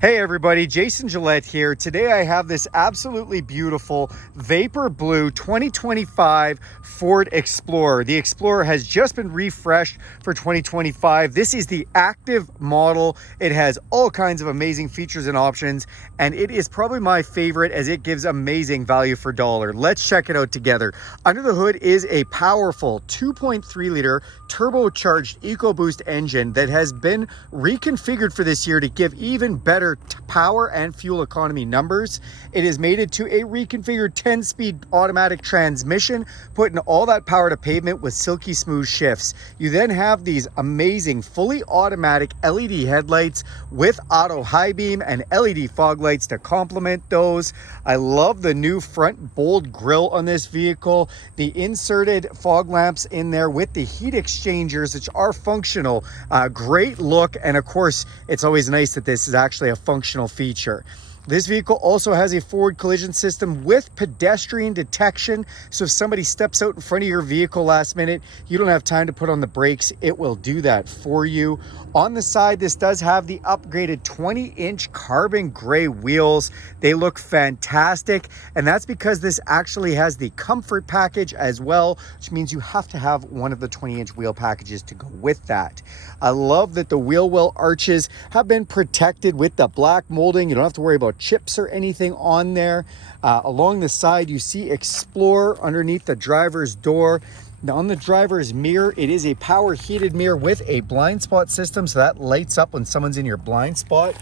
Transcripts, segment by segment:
Hey everybody, Jason Gillette here. Today I have this absolutely beautiful Vapor Blue 2025 Ford Explorer. The Explorer has just been refreshed for 2025. This is the active model. It has all kinds of amazing features and options, and it is probably my favorite as it gives amazing value for dollar. Let's check it out together. Under the hood is a powerful 2.3 liter turbocharged EcoBoost engine that has been reconfigured for this year to give even better power and fuel economy numbers. It is mated to a reconfigured 10-speed automatic transmission, putting all that power to pavement with silky smooth shifts. You then have these amazing fully automatic LED headlights with auto high beam and LED fog lights to complement those. I love the new front bold grille on this vehicle, the inserted fog lamps in there with the heat exchangers, which are functional. Great look, and of course it's always nice that this is actually a functional feature. This vehicle also has a forward collision system with pedestrian detection. So if somebody steps out in front of your vehicle last minute, you don't have time to put on the brakes, it will do that for you. On the side, this does have the upgraded 20-inch carbon gray wheels. They look fantastic, and that's because this actually has the comfort package as well, which means you have to have one of the 20-inch wheel packages to go with that. I love that the wheel well arches have been protected with the black molding. You don't have to worry about chips or anything on there. Along the side, you see Explorer underneath the driver's door. Now on the driver's mirror, it is a power heated mirror with a blind spot system, so that lights up when someone's in your blind spot.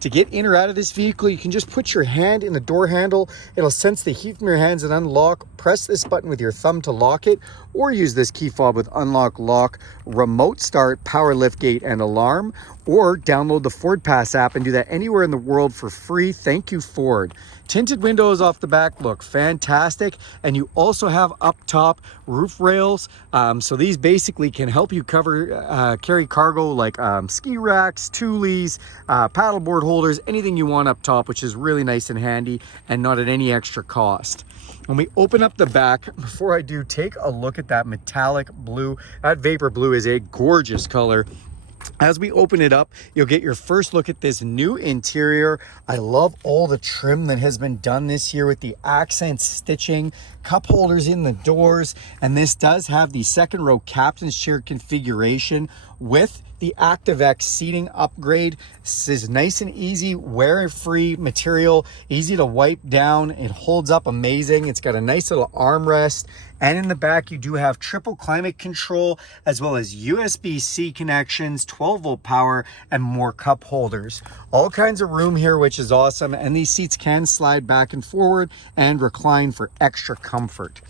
To get in or out of this vehicle, you can just put your hand in the door handle. It'll sense the heat from your hands and unlock. Press this button with your thumb to lock it, or use this key fob with unlock, lock, remote start, power lift gate, and alarm, or download the Ford Pass app and do that anywhere in the world for free. Thank you, Ford. Tinted windows off the back look fantastic, and you also have up top roof rails. So these basically can help you carry cargo like ski racks, tules, paddleboard holders, anything you want up top, which is really nice and handy and not at any extra cost. When we open up the back, before I do, take a look at that metallic blue. That Vapor Blue is a gorgeous color. As we open it up, you'll get your first look at this new interior. I love all the trim that has been done this year with the accent stitching, cup holders in the doors, and this does have the second row captain's chair configuration with the ActiveX seating upgrade. This is nice and easy, wear-free material, easy to wipe down. It holds up amazing. It's got a nice little armrest. And in the back, you do have triple climate control, as well as USB-C connections, 12-volt power, and more cup holders. All kinds of room here, which is awesome. And these seats can slide back and forward and recline for extra comfort.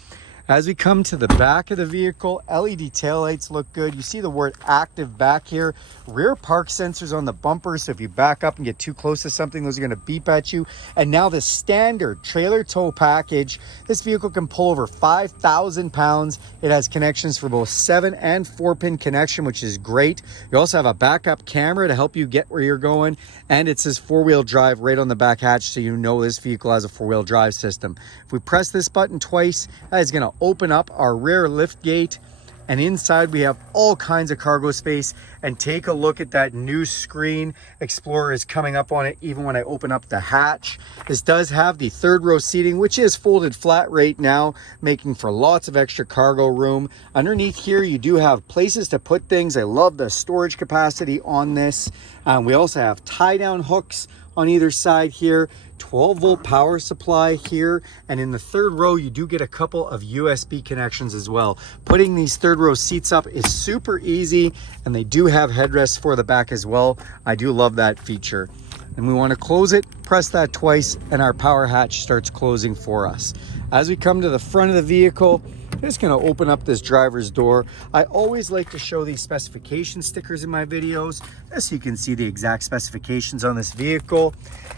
As we come to the back of the vehicle, LED taillights look good. You see the word active back here. Rear park sensors on the bumper, so if you back up and get too close to something, those are going to beep at you. And now the standard trailer tow package. This vehicle can pull over 5,000 pounds. It has connections for both 7 and 4-pin connection, which is great. You also have a backup camera to help you get where you're going. And it says 4-wheel drive right on the back hatch, so you know this vehicle has a 4-wheel drive system. If we press this button twice, that is going to open up our rear lift gate, and inside we have all kinds of cargo space. And take a look at that new screen. Explorer is coming up on it even when I open up the hatch. This does have the third row seating, which is folded flat right now, making for lots of extra cargo room. Underneath here, you do have places to put things. I love the storage capacity on this. We also have tie down hooks on either side here, 12-volt power supply here, and in the third row you do get a couple of USB connections as well. Putting these third row seats up is super easy, and they do have headrests for the back as well. I do love that feature. And we want to close it, press that twice, and our power hatch starts closing for us. As we come to the front of the vehicle, I'm just going to open up this driver's door. I always like to show these specification stickers in my videos, just so you can see the exact specifications on this vehicle.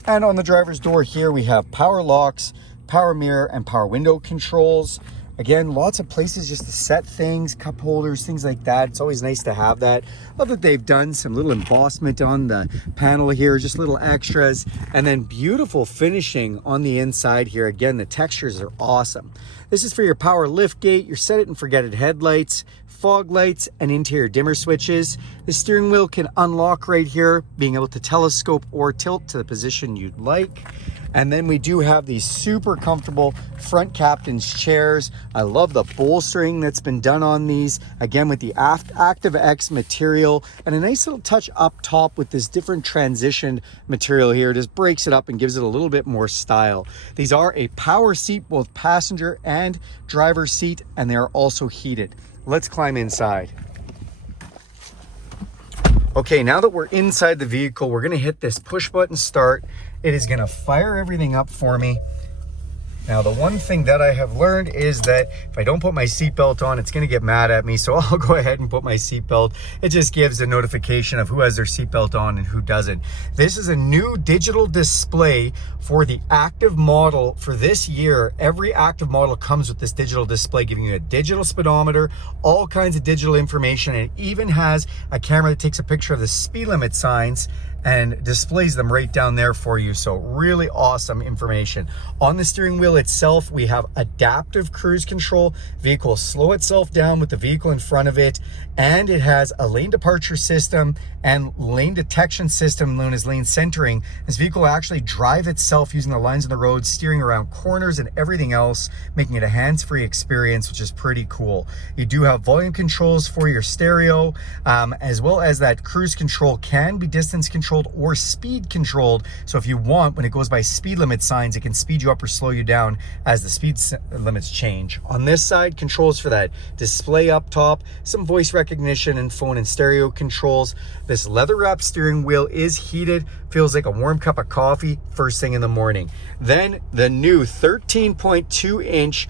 And on the driver's door here, we have power locks, power mirror, and power window controls. Again, lots of places just to set things, cup holders, things like that. It's always nice to have that. Love that they've done some little embossment on the panel here, just little extras, and then beautiful finishing on the inside here. Again, the textures are awesome. This is for your power lift gate, your set it and forget it headlights, fog lights, and interior dimmer switches. The steering wheel can unlock right here, being able to telescope or tilt to the position you'd like. And then we do have these super comfortable front captain's chairs. I love the bolstering that's been done on these. Again, with the ActiveX material and a nice little touch up top with this different transition material here. Just breaks it up and gives it a little bit more style. These are a power seat, both passenger and driver seat, and they are also heated. Let's climb inside. Okay, now that we're inside the vehicle, we're gonna hit this push button start. It is gonna fire everything up for me. Now, the one thing that I have learned is that if I don't put my seatbelt on, it's gonna get mad at me. So I'll go ahead and put my seatbelt. It just gives a notification of who has their seatbelt on and who doesn't. This is a new digital display for the Active model for this year. Every Active model comes with this digital display, giving you a digital speedometer, all kinds of digital information. And it even has a camera that takes a picture of the speed limit signs and displays them right down there for you. So really awesome information. On the steering wheel itself, we have adaptive cruise control. Vehicle will slow itself down with the vehicle in front of it. And it has a lane departure system and lane detection system known as lane centering. This vehicle will actually drive itself using the lines of the road, steering around corners and everything else, making it a hands-free experience, which is pretty cool. You do have volume controls for your stereo, as well as that cruise control can be distance controlled or speed controlled. So if you want, when it goes by speed limit signs, it can speed you up or slow you down as the speed limits change. On this side, controls for that display up top, some voice recognition and phone and stereo controls. This leather wrapped steering wheel is heated, feels like a warm cup of coffee first thing in the morning. Then the new 13.2 inch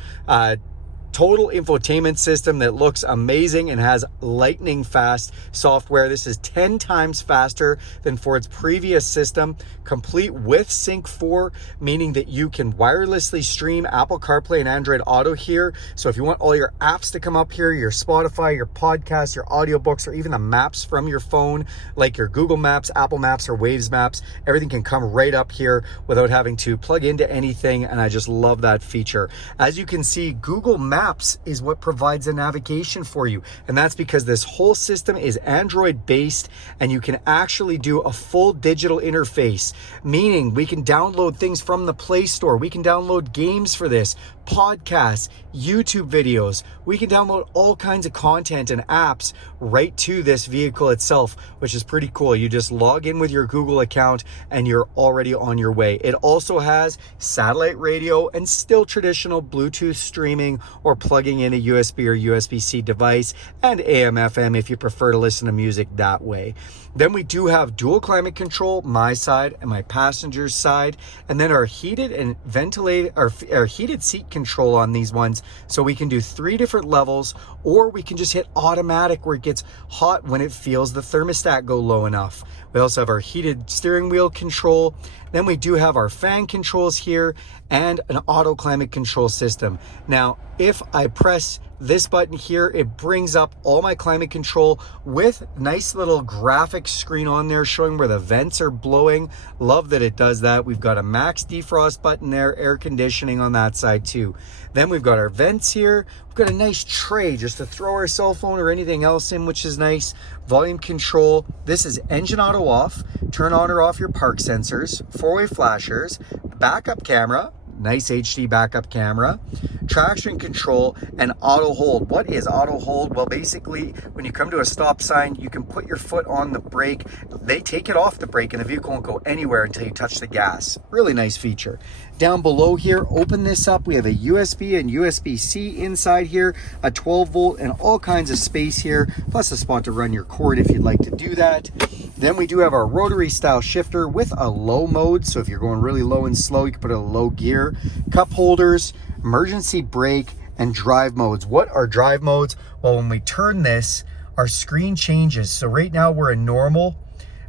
total infotainment system that looks amazing and has lightning fast software. This is 10 times faster than Ford's previous system, complete with Sync 4, meaning that you can wirelessly stream Apple CarPlay and Android Auto here. So if you want all your apps to come up here, your Spotify, your podcasts, your audiobooks, or even the maps from your phone, like your Google Maps, Apple Maps, or Waves Maps, everything can come right up here without having to plug into anything. And I just love that feature. As you can see, Google Maps is what provides the navigation for you. And that's because this whole system is Android based and you can actually do a full digital interface, meaning we can download things from the Play Store. We can download games for this, podcasts, YouTube videos. We can download all kinds of content and apps right to this vehicle itself, which is pretty cool. You just log in with your Google account and you're already on your way. It also has satellite radio and still traditional Bluetooth streaming or plugging in a USB or USB-C device, and AM/FM if you prefer to listen to music that way. Then we do have dual climate control, my side and my passenger's side, and then our heated and ventilated, our heated seat control on these ones. So we can do 3 different levels, or we can just hit automatic where it gets hot when it feels the thermostat go low enough. We also have our heated steering wheel control. Then we do have our fan controls here and an auto climate control system. Now, if I press this button here, it brings up all my climate control with nice little graphic screen on there showing where the vents are blowing. Love that it does that. We've got a max defrost button there, air conditioning on that side too. Then we've got our vents here. We've got a nice tray just to throw our cell phone or anything else in, which is nice. Volume control. This is engine auto off, turn on or off your park sensors, 4-way flashers, backup camera, nice HD backup camera, traction control, and auto hold. What is auto hold? Well, basically, when you come to a stop sign, you can put your foot on the brake. They take it off the brake and the vehicle won't go anywhere until you touch the gas. Really nice feature. Down below here, open this up. We have a USB and USB-C inside here, a 12 volt and all kinds of space here, plus a spot to run your cord if you'd like to do that. Then we do have our rotary style shifter with a low mode. So if you're going really low and slow, you can put it in low gear. Cup holders, emergency brake, and drive modes. What are drive modes? Well, when we turn this, our screen changes. So right now we're in normal.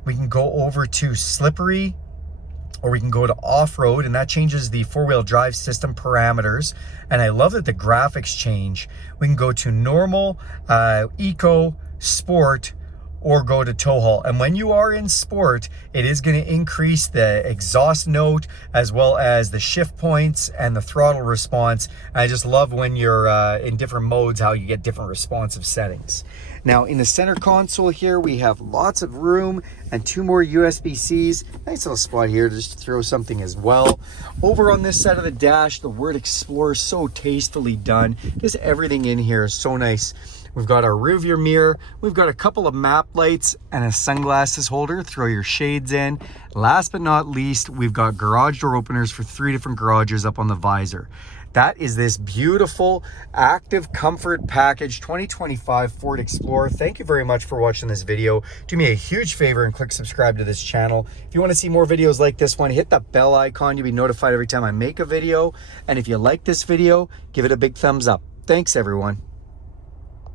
We can go over to slippery, or we can go to off-road, and that changes the four-wheel drive system parameters. And I love that the graphics change. We can go to normal, eco, sport, or go to tow haul. And when you are in sport, it is going to increase the exhaust note as well as the shift points and the throttle response. And I just love when you're in different modes, how you get different responsive settings. Now in the center console here, we have lots of room and 2 more USB-Cs. Nice little spot here to just throw something as well. Over on this side of the dash, the word Explorer is so tastefully done. Just everything in here is so nice. We've got our rear view mirror. We've got a couple of map lights and a sunglasses holder. Throw your shades in. Last but not least, we've got garage door openers for 3 different garages up on the visor. That is this beautiful Active Comfort Package 2025 Ford Explorer. Thank you very much for watching this video. Do me a huge favor and click subscribe to this channel. If you want to see more videos like this one, hit that bell icon. You'll be notified every time I make a video. And if you like this video, give it a big thumbs up. Thanks, everyone.